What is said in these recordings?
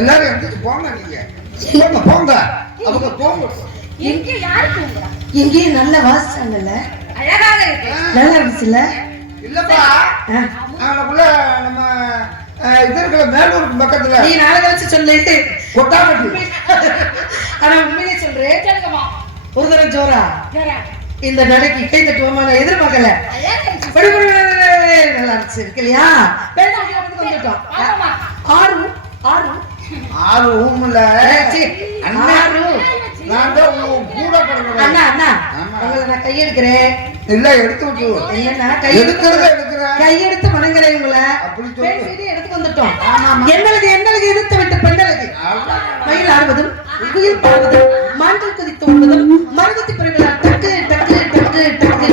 எல்லாரும் எந்திரிச்சு போங்க. நீங்க போங்க, அவங்க போங்க. எங்க யாரு போங்க? எங்கே நல்ல வாசிச்சாங்கல்ல, அழகாக இருக்கு, நல்லா இருந்துச்சுல்ல. இல்லப்பா, அவனுக்குள்ள நம்ம இது இருக்கிற மேலூருக்கு பக்கத்துல நீ நாளை வச்சு சொல்லு கொட்டாப்பட்டி. ஆனா உண்மையிலே சொல்றேன், ஒரு தடவை ஜோரா இந்த நடைக்கு கை தட்டுவோமா நான் எதிர்பார்க்கல. நல்லா இருந்துச்சு இருக்கு இல்லையா? வந்துட்டோம். ஆறு ஆறு ஆறு ரூம்ல நான் கையெடுக்கிறேன். இல்ல எடுத்து விட்டு இல்லன்னா கையெடுத்து வணங்குறேன் உங்களை. எடுத்து வந்துட்டோம். என்னளுக்கு எதிர்த்து விட்டு பெண்களுக்கு மயில் ஆடுவதும் குயில் பாடுவதும் மான்கள் குதித்து ஓடுவதும் மரகத்தி பிறவிழா டக்கு டக்கு டக்கு டக்கு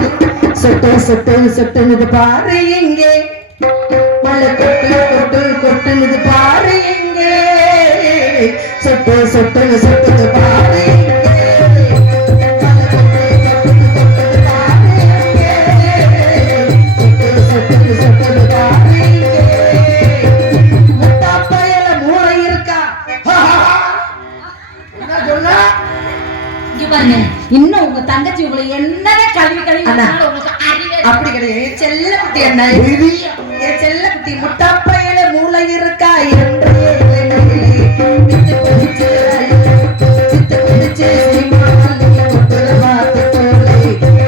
சொட்டு சொட்டு சொட்டுனது பாரு எங்கே, மழை கொட்டு கொட்டு கொட்டுனது பாரு எங்கே, சொட்டு சொட்டு சொட்டுது பாரு முட்டாப்பயல தங்கச்சி உங்களை என்னதான் கழுவி கழுவி அண்ணா. ஊத்துனாலும் உங்களுக்கு அறிவே அப்படி கிடையாது என் செல்ல குட்டி என்ன என் செல்ல குட்டி முட்டாப்பையில மூளை இருக்கா என்று வித்து குடிச்சு வித்து குடிச்சு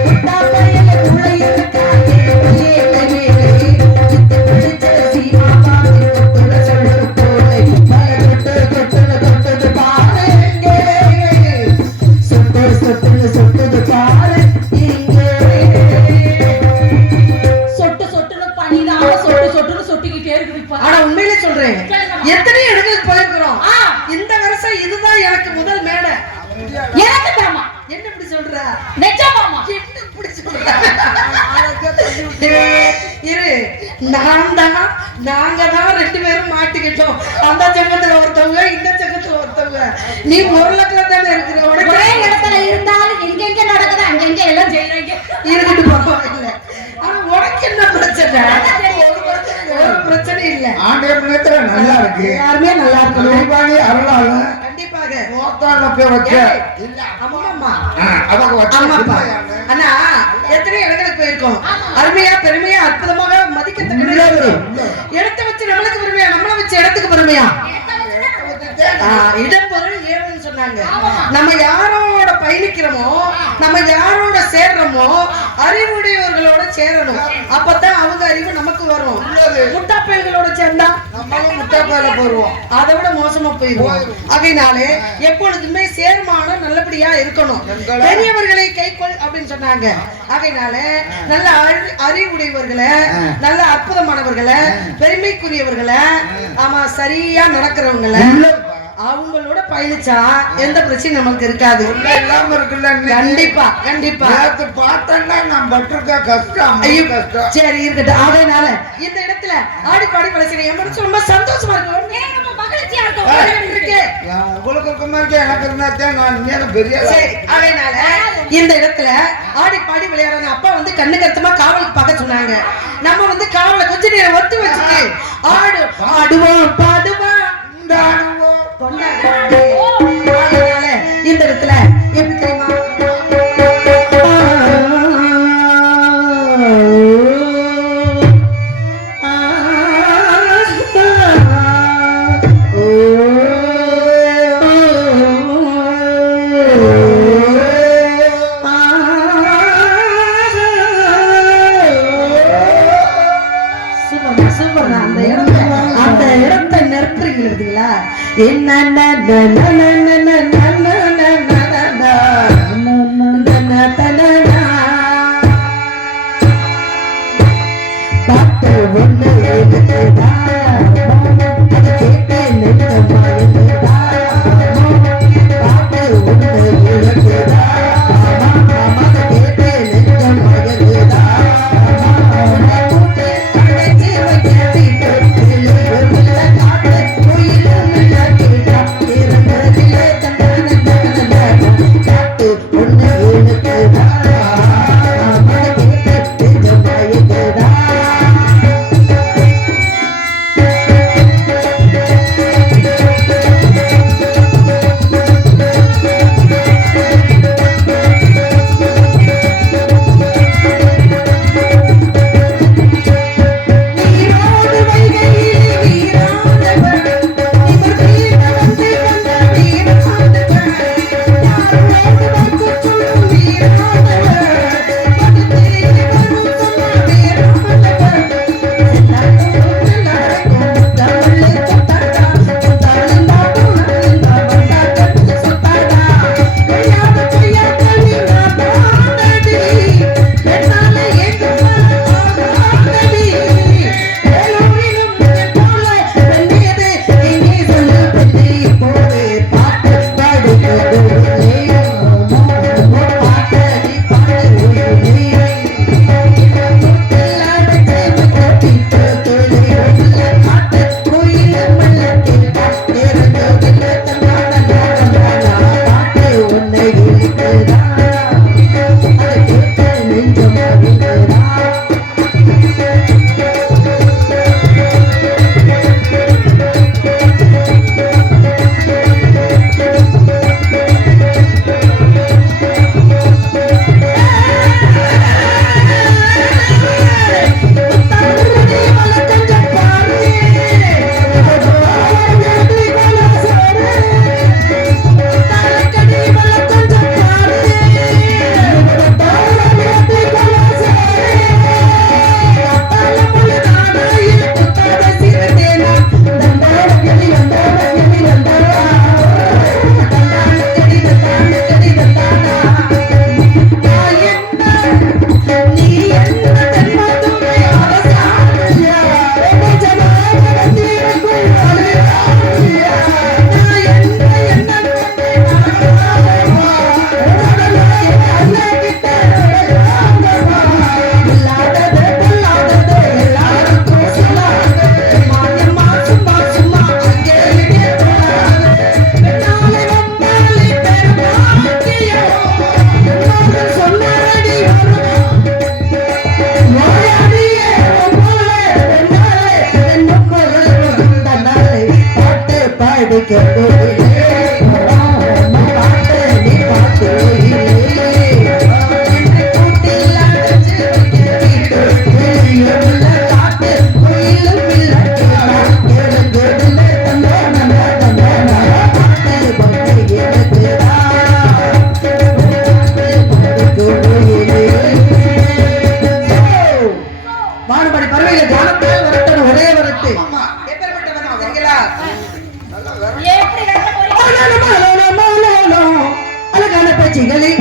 முட்டாப்பையில மூளை இருக்கா சொட்டு பாரு இங்கே சொட்டு சொட்டுன்னு பண்ணிடாம சொட்டு சொட்டுன்னு சொட்டிக்கிட்டே இருக்குது இப்ப. ஆனா உண்மையிலே சொல்றேன் எத்தனை இடங்களுக்கு போயிருக்கிறோம் ஆ. இந்த வருஷம் இதுதான் எனக்கு முதல் மேடை எனக்கு தாமா என்ன இப்படி சொல்ற நிஜமாமா என்ன இப்படி சொல்ற இரு நாங்க தான் ரெண்டு பேரும் மாட்டிக்கிட்டோம் அந்த சங்கத்துல ஒருத்தவங்க இந்த சங்கத்துல ஒருத்தவங்க நீ ஒரு லட்சம் தானே இருக்கிற ஒரே உடனே இடத்துல இருந்தாலும் எங்கெங்க நடக்குது அங்கங்க எல்லாம் செய்யறீங்க. இருக்கிட்டு பரவாயில்ல ஆனா உனக்கு என்ன பிரச்சனை ஒரு பிரச்சனை இல்ல ஆண்டவனத்துல நல்லா இருக்கு எல்லாருமே நல்லா இருக்கணும் தீபாவளி அருளால கண்டிப்பாக மோத்தான பேர் வச்ச அம்மா அவங்க வச்ச ஆமாப்பா அண்ணா எத்தனை இடங்களுக்கு போயிருக்கோம் அருமையா பெருமையா அற்புதமாக மதிக்கத்தக்க இடத்தை வச்சு நம்மளுக்கு பெருமையா நம்மள வச்சு இடத்துக்கு பெருமையா இடம்பொருள் ஏவல்னு சொன்னாங்க நம்ம யாரோட பயணிக்கிறோமோ நம்ம யாரோட சேர்றோமோ அறிவுடையவர்களோட சேரணும் அப்பதான் அவங்க அறிவு நமக்கு வரும் முட்டாப்பயல்களோட சேர்ந்தா நம்மளும் முட்டாப்பையில போடுவோம் அதை விட மோசமா போயிடுவோம் அதனாலே எப்பொழுதுமே சேர்மானம் நல்லபடியா இருக்கணும் பெரியவர்களை கைக்கொள் அப்படின்னு சொன்னாங்க அதனால நல்ல அறிவுடையவர்களை நல்ல அற்புதமானவர்களை பெருமைக்குரியவர்களை ஆமா சரியா நடக்கிறவங்களை அவங்களோட பயணிச்சா எந்த பிரச்சனையும் நமக்கு இருக்காது இல்லாம இருக்குல்ல கண்டிப்பா கண்டிப்பா நேத்து பார்த்தேன்னா நான் பட்டிருக்க கஷ்டம் ஐயோ, கஷ்டம் சரி இருக்கட்டும் அதனால இந்த இடத்துல ஆடி பாடி பழசினை என் மனசு ரொம்ப சந்தோஷமா இருக்கு ரொம்ப மகிழ்ச்சியா இருக்கும். இருக்கு உங்களுக்கு இருக்க மாதிரி எனக்கு இருந்தாத்தான் நான் இங்கே பெரிய சரி அதனால இந்த இடத்துல ஆடி பாடி விளையாடுற அப்பா வந்து கண்ணு கருத்துமா காவலுக்கு பார்க்க சொன்னாங்க நம்ம வந்து காவலை கொஞ்ச நேரம் ஒத்து வச்சுட்டு ஆடுவோம் பாடுவோம் கொண்டாடுவோம். அதனால இந்த இடத்துல எப்படி தெரியுமா சூப்பர் அந்த இடத்தை நெருப்புறீங்க பார்த்தீங்களா பாட்டு ஒண்ணு எழுதுதா அது கேட்டு நெஞ்சமா எழுதுதா பாட்டு ஒண்ணு எழுதுதா மாமா அது கேட்டு நெஞ்சமா எழுதுதா காட்டு கோயிலும் கேட்டா வானபடி பறவையில காலத்தால் வரட்டும் ஒரே வரட்டு ஆமா. எப்பேற்பட்டவன் தெரியுங்களா? நல்லா வேற எப்படி கட்ட போறீங்க? அழகான பேச்சுகளை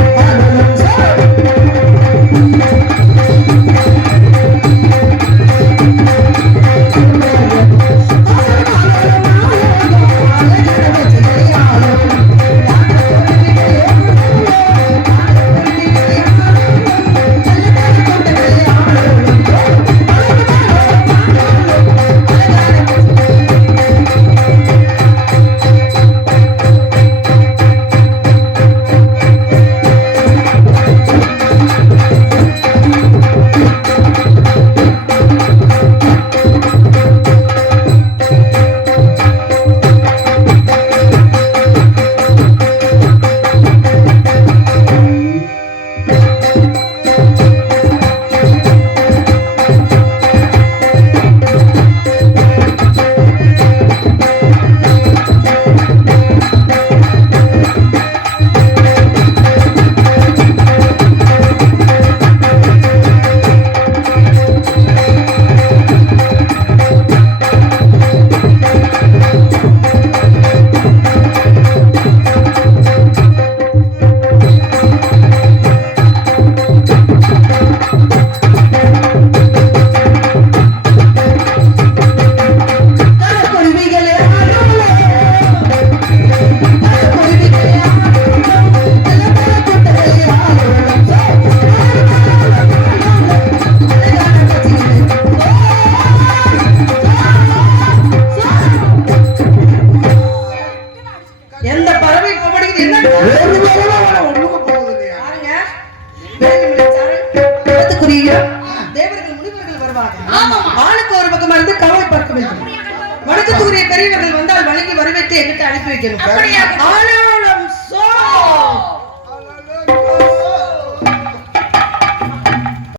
எந்த பறவை போடுகிறது என்ன ஒரு வேளை ஒண்ணுக்கு போகுது இல்லையா? பாருங்க வேண்டுமென்றால் தேவர்கள் முனிவர்கள் வருவாங்க ஆளுக்கு ஒரு பக்கம் இருந்து கவலை பார்க்க வேண்டும் வணக்கத்துக்குரிய பெரியவர்கள் வந்தால் வழங்கி வரவேற்று எங்கிட்ட அனுப்பி வைக்கணும் ஆளும் சோ